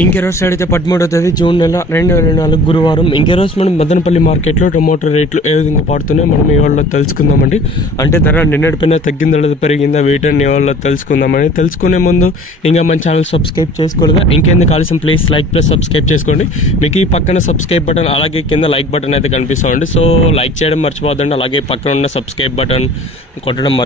ఇంకెరోజు side అయితే 13వ తేదీ June నెల 2024 గురువారం. ఇంకెరోజు మనం మదనపల్లి మార్కెట్లో టొమాటో రేట్లు ఏ విధంగా పడుతున్నాయో మనం ఈ వాళ్ళలో తెలుసుకుందామండి. అంటే ధర నిన్నటిపైన తగ్గిందా లేదా పెరిగిందా వీటన్ని వాళ్ళలో తెలుసుకుందామని. తెలుసుకునే ముందు ఇంకా మన ఛానల్ సబ్స్క్రైబ్ చేసుకోలేదా ఇంకెందుకు ఆలస్యం ప్లీజ్ లైక్ ప్లస్ సబ్స్క్రైబ్ చేసుకోండి. మీకు ఈ పక్కన సబ్స్క్రైబ్ బటన్ అలాగే కింద లైక్ బటన్ అయితే కనిపిస్తుంది. సో లైక్ చేయడం మర్చిపోద్దండి. అలాగే పక్కన ఉన్న సబ్స్క్రైబ్ బటన్ కొట్టడం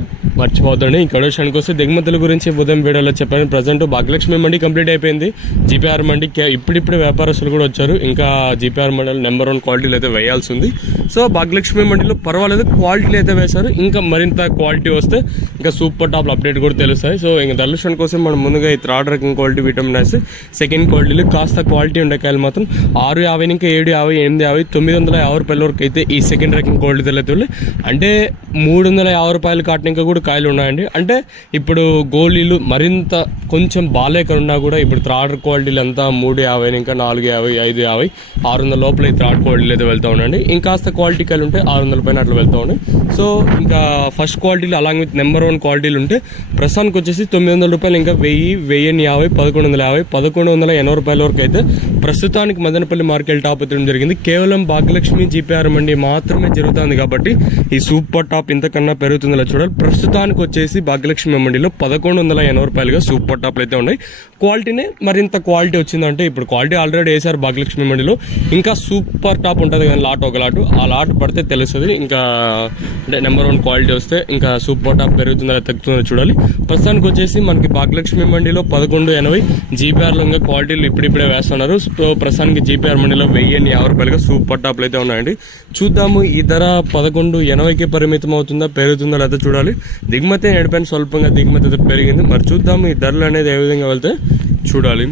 మర్చిపోద్దండి. ఇంకా విషయానికి వస్తే దిగుమతుల గురించి ఉదయం వీడియోలో చెప్పాను. ప్రజెంట్ భాగ్యలక్ష్మి మండి కంప్లీట్ అయిపోయింది. జీపీఆర్ మండికి ఇప్పుడిప్పుడే వ్యాపారస్తులు కూడా వచ్చారు. ఇంకా జీపీఆర్ మండలి నెంబర్ 1 క్వాలిటీలు అయితే వేయాల్సి ఉంది. సో భాగ్యలక్ష్మి మండిలో పర్వాలేదు క్వాలిటీలు అయితే వేశారు. ఇంకా మరింత క్వాలిటీ వస్తే ఇంకా సూపర్ టాప్ అప్డేట్ కూడా తెలుస్తాయి. సో ఇంకా దర్శనం కోసం మనం ముందుగా ఈ థర్డ్ రకం క్వాలిటీ విటమిన్ ఎస్ సెకండ్ క్వాలిటీలు కాస్త క్వాలిటీ ఉండే కాయలు మాత్రం 650 ఇంకా 750 850 950 రూపాయల వరకు అయితే ఈ సెకండ్ రకం క్వాలిటీ అయితే అంటే 350 రూపాయలు కాటిన ఇంకా కూడా కాయలు ఉన్నాయండి. అంటే ఇప్పుడు గోళీలు మరింత కొంచెం బాలేకరున్నా కూడా ఇప్పుడు థర్డ్ క్వాలిటీలు అంతా 350 ఇంకా 450 550 600 లోపల ఈ థర్డ్ క్వాలిటీలు అయితే వెళ్తూ ఉండండి. ఇంకాస్త క్వాలిటీ కాయలు ఉంటే 600 పైన అట్లా వెళ్తూ ఉండే. సో ఇంకా ఫస్ట్ క్వాలిటీలు అలాగే విత్ నెంబర్ 1 క్వాలిటీలు ఉంటే ప్రస్తుతానికి వచ్చేసి 900 రూపాయలు ఇంకా 1000 1150 1180 రూపాయల వరకు అయితే ప్రస్తుతానికి మదనపల్లి మార్కెట్ టాప్ ఎత్తడం జరిగింది. కేవలం భాగ్యలక్ష్మి జీపీఆర్ మండి మాత్రమే జరుగుతుంది కాబట్టి ఈ సూపర్ టాప్ ఇంతకన్నా పెరుగుతుందిలా చూడాలి. ప్రస్తుతానికి వచ్చేసి భాగ్యలక్ష్మి మండిలో 1180 రూపాయలుగా సూపర్ టాప్లు అయితే ఉన్నాయి. క్వాలిటీనే మరింత క్వాలిటీ వచ్చిందంటే ఇప్పుడు క్వాలిటీ ఆల్రెడీ వేసారు భాగ్యలక్ష్మి మండిలో. ఇంకా సూపర్ టాప్ ఉంటుంది కానీ లాట్ ఒక లాటు ఆ లాట్ పడితే తెలుస్తుంది. ఇంకా అంటే నెంబర్ 1 క్వాలిటీ వస్తే ఇంకా సూపర్ టాప్ పెరుగుతుందా తగ్గుతుందో చూడాలి. ప్రస్తుతానికి వచ్చేసి మనకి భాగ్యలక్ష్మి మండిలో 1180 జీపీఆర్లో ఇంకా క్వాలిటీలు ఇప్పుడిప్పుడే వేస్తున్నారు. సో ప్రస్తుతానికి జీపీఆర్ మండిలో 1050 రూపాయలుగా సూపర్ టాప్లు అయితే ఉన్నాయండి. చూద్దాము ఈ ధర 1180కి పరిమితం అవుతుందా పెరుగుతుందా లేదా చూడాలి. దిగుమతి నడిపాను స్వల్పంగా దిగుమతి అయితే పెరిగింది. మరి చూద్దాము ఈ ధరలు అనేది ఏ విధంగా వెళ్తే చూడాలి.